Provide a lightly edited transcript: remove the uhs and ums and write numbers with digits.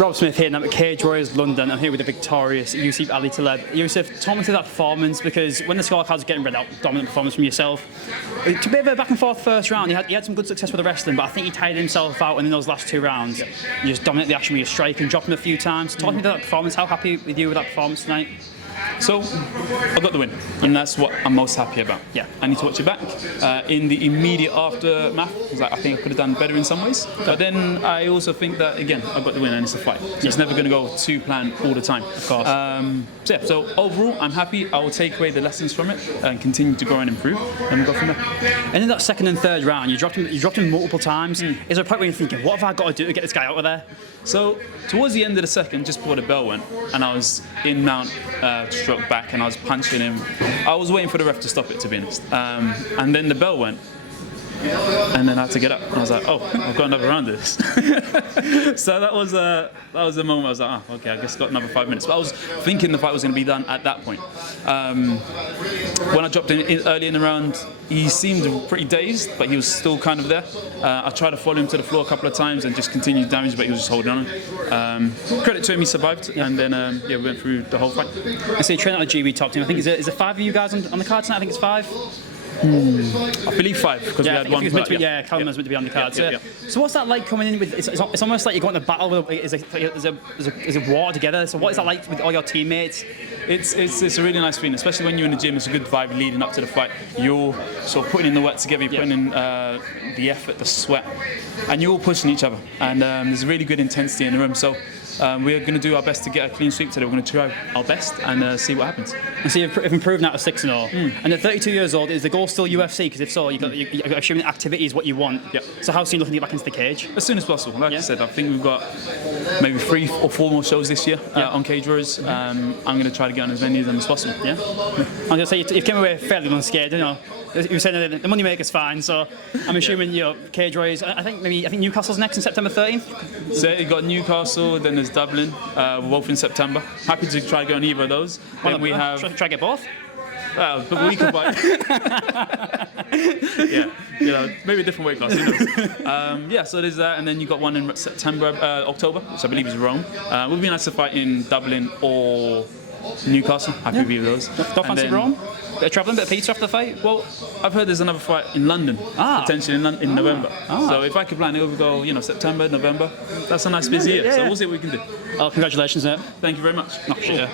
Rob Smith here, and I'm at Cage Warriors London. I'm here with the victorious Yusuf Taleb. Yusuf, talk me through that performance, because when the scorecards are getting read out, dominant performance from yourself. It's a bit of a back and forth first round. He had some good success with the wrestling, but I think he tired himself out, and in those last two rounds, you just dominate the action with your strike and drop him a few times. Talk me through that performance. How happy with you with that performance tonight? So, I got the win, and that's what I'm most happy about. Yeah. I need to watch it back. In the immediate aftermath, I think I could have done better in some ways. But then I also think that, again, I got the win, and it's a fight. So it's never going to go to plan all the time. Of course. So overall, I'm happy. I will take away the lessons from it and continue to grow and improve, and we'll go from there. And in that second and third round, you dropped him multiple times. Is there a point where you're thinking, what have I got to do to get this guy out of there? So towards the end of the second, just before the bell went, and I was in mount, stroke back, and I was punching him. I was waiting for the ref to stop it, to be honest. And then the bell went, and then I had to get up. And I was like, oh, I've got another round of this. So that was the moment I was like, oh, okay, I guess I've got another 5 minutes. But I was thinking the fight was going to be done at that point. When I dropped in early in the round, he seemed pretty dazed, but he was still kind of there. I tried to follow him to the floor a couple of times and just continued damage, but he was just holding on. Credit to him, he survived, and then we went through the whole fight. I see you train out the GB top team. I think is there 5 of you guys on the card tonight? I think it's 5. I believe 5, because we had one. Callum was meant to be on the card. So what's that like coming in with? It's almost like you're going to battle with. Is a war together. So what is that like with all your teammates? It's a really nice feeling, especially when you're in the gym. It's a good vibe leading up to the fight. You're sort of putting in the work together. You're putting in the effort, the sweat, and you're all pushing each other. And there's a really good intensity in the room. So. We're going to do our best to get a clean sweep today. We're going to try our best and see what happens. And so you've improved now to 6-0. And at 32 years old, is the goal still UFC? Because if so, you're assuming activity is what you want. Yep. So how soon are you looking to get back into the cage? As soon as possible. Like I said, I think we've got maybe 3 or 4 more shows this year on Cage Warriors. I'm going to try to get on as many of them as possible. Yeah. I'm going to say you came away fairly unscared, you know. You were saying that the moneymaker's fine, so I'm assuming Cage Warriors. I think Newcastle's next in September 13th. So you've got Newcastle, then there's Dublin. We're both in September. Happy to try to go on either of those. Then we have. Try to get both. But we could buy. Maybe a different weight class. Who knows? So there's that, and then you got one in October, which I believe is Rome. It would be nice to fight in Dublin or Newcastle. Happy to be with those. Don't fancy Rome? Bit of travelling, bit of pizza after the fight? Well, I've heard there's another fight in London, potentially in November. So if I could plan it, we go, September, November. That's a nice busy year. So we'll see what we can do. Oh, congratulations, mate. Thank you very much. Oh, shit.